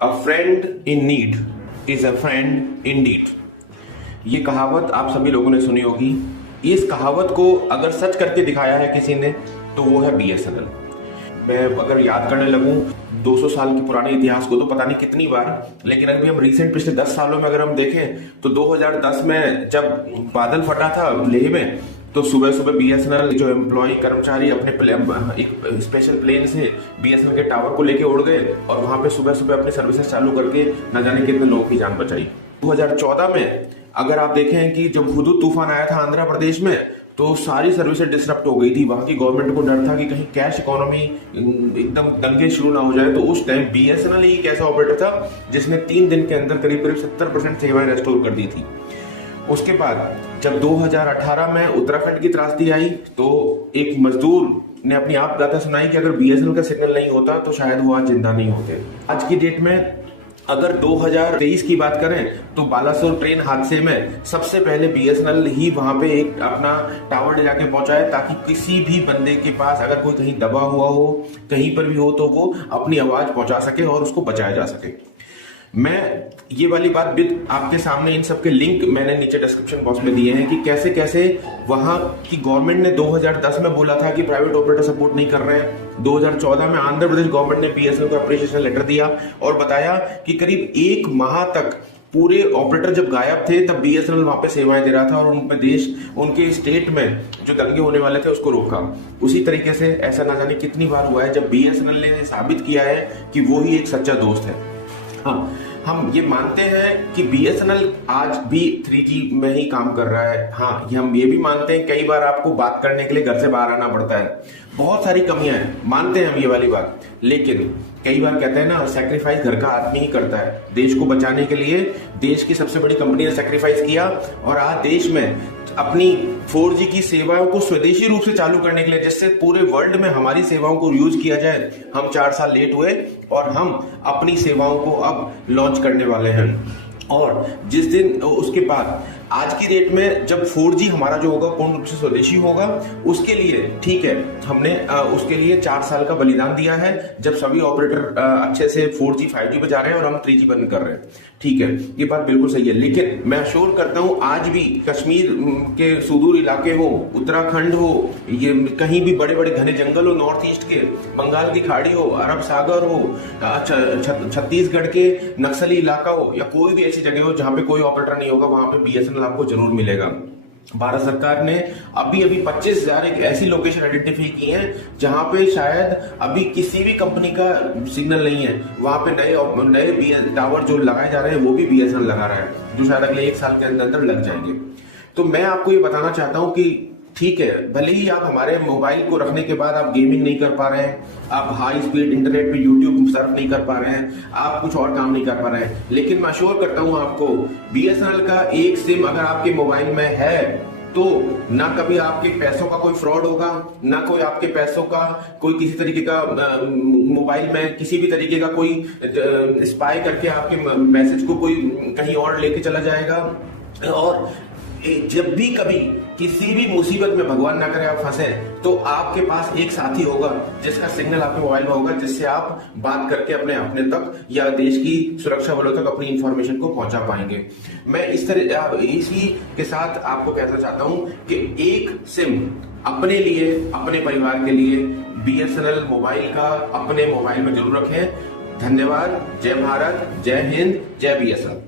A friend in need is a friend indeed. ये कहावत आप सभी लोगों ने सुनी होगी। इस कहावत को अगर सच करके दिखाया है किसी ने तो वो है बीएसएनएल। मैं अगर याद करने लगूं 200 साल के पुराने इतिहास को तो पता नहीं कितनी बार, लेकिन अगर हम रिसेंट पिछले 10 सालों में अगर हम देखें तो 2010 में जब बादल फटा था लेह में, तो सुबह सुबह बीएसएनएल जो एम्प्लॉय कर्मचारी अपने एक स्पेशल प्लेन से बीएसएनएल के टावर को लेके उड़ गए और वहां पे सुबह सुबह अपनी सर्विसेज चालू करके न जाने कितने लोगों की जान बचाई। 2014 में अगर आप देखें कि जब हुदूद तूफान आया था आंध्र प्रदेश में, तो सारी सर्विसेज डिसरप्ट हो गई थी। वहां की गवर्नमेंट को डर था कि कहीं कैश इकोनॉमी एकदम दंगे शुरू ना हो जाए। तो उस टाइम बीएसएनएल ही एक ऐसा ऑपरेटर था जिसने 3 दिन के अंदर करीब करीब 70% सेवाएं रेस्टोर कर दी थी। उसके बाद जब 2018 में उत्तराखंड की त्रासदी आई तो एक मजदूर ने अपनी आपदाता सुनाई कि अगर बीएसएनएल का सिग्नल नहीं होता तो शायद वो आज जिंदा नहीं होते। आज की डेट में अगर 2023 की बात करें तो बालासोर ट्रेन हादसे में सबसे पहले बीएसएनएल ही वहां पे एक अपना टावर ले जाके पहुंचाए, ताकि किसी भी बंदे के पास अगर कोई कहीं दबा हुआ हो, कहीं पर भी हो, तो वो अपनी आवाज पहुंचा सके और उसको बचाया जा सके। मैं ये वाली बात विद आपके सामने इन सब के लिंक मैंने नीचे डिस्क्रिप्शन बॉक्स में दिए हैं कि कैसे कैसे वहां की गवर्नमेंट ने 2010 में बोला था कि प्राइवेट ऑपरेटर सपोर्ट नहीं कर रहे हैं। 2014 में आंध्र प्रदेश गवर्नमेंट ने बीएसएनएल को अप्रिशिएशन लेटर दिया और बताया कि करीब 1 माह तक पूरे ऑपरेटर जब गायब थे तब बीएसएनएल वहां पे सेवाएं दे रहा था और उनके देश उनके स्टेट में जो दंगे होने वाले थे उसको रोका। उसी तरीके से ऐसा ना जाने कितनी बार हुआ है जब बीएसएनएल ने साबित किया है कि वो ही एक सच्चा दोस्त है। हाँ, हम ये मानते हैं कि बीएसएनएल आज भी 3G में ही काम कर रहा है। हाँ, हम ये भी मानते हैं कई बार आपको बात करने के लिए घर से बाहर आना पड़ता है, बहुत सारी कमियां हैं, मानते हैं हम ये वाली बात। लेकिन कई बार कहते हैं ना, सैक्रिफाइस घर का आदमी ही करता है। देश को बचाने के लिए देश की सबसे बड़ी कंपनी ने सैक्रिफाइस किया और आज देश में अपनी 4G की सेवाओं को स्वदेशी रूप से चालू करने के लिए, जिससे पूरे वर्ल्ड में हमारी सेवाओं को यूज किया जाए, हम 4 साल लेट हुए और हम अपनी सेवाओं को अब लॉन्च करने वाले हैं। और जिस दिन उसके बाद आज की डेट में जब 4G हमारा जो होगा पूर्ण रूप से स्वदेशी होगा, उसके लिए ठीक है, हमने उसके लिए 4 साल का बलिदान दिया है। जब सभी ऑपरेटर अच्छे से 4G 5G पे जा रहे हैं और हम 3G बंद कर रहे हैं, ठीक है, ये बात बिल्कुल सही है। लेकिन मैं अश्योर करता हूं आज भी कश्मीर के सुदूर इलाके हो, उत्तराखंड हो, ये कहीं भी बड़े बड़े घने जंगल हो, नॉर्थ ईस्ट के, बंगाल की खाड़ी हो, अरब सागर हो, छत्तीसगढ़ के नक्सली इलाका हो, या कोई भी ऐसी जगह हो जहां पे कोई ऑपरेटर नहीं होगा, वहां पे बीएसएनएल आपको जरूर मिलेगा। भारत सरकार ने अभी 25,000 एक ऐसी लोकेशन आइडेंटिफाई की हैं जहां पे शायद अभी किसी भी कंपनी का सिग्नल नहीं है। वहां पे नए टावर जो लगाए जा रहे हैं वो भी बीएसएनएल लगा रहा है, जो शायद अगले 1 साल के अंदर लग जाएंगे। तो मैं आपको ये बताना चाहता हूं कि ठीक है, भले ही आप हमारे मोबाइल को रखने के बाद आप गेमिंग नहीं कर पा रहे हैं, आप हाई स्पीड इंटरनेट पे यूट्यूब सर्फ नहीं कर पा रहे हैं, आप कुछ और काम नहीं कर पा रहे हैं, लेकिन मैं अश्योर करता हूं आपको, बीएसएनएल का एक सिम अगर आपके मोबाइल में है तो ना कभी आपके पैसों का कोई फ्रॉड होगा, ना कोई आपके पैसों का कोई किसी तरीके का मोबाइल में किसी भी तरीके का कोई स्पाई करके आपके मैसेज को कोई कहीं और लेके चला जाएगा। और जब भी कभी किसी भी मुसीबत में, भगवान ना करे, आप फंसे, तो आपके पास एक साथी होगा जिसका सिग्नल आपके मोबाइल में होगा, जिससे आप बात करके अपने तक या देश की सुरक्षा बलों तक अपनी इंफॉर्मेशन को पहुंचा पाएंगे। मैं इसी के साथ आपको कहना चाहता हूं कि एक सिम अपने लिए, अपने परिवार के लिए बीएसएनएल मोबाइल का अपने मोबाइल में जरूर रखें। धन्यवाद। जय भारत, जय हिंद, जय बीएसएनएल।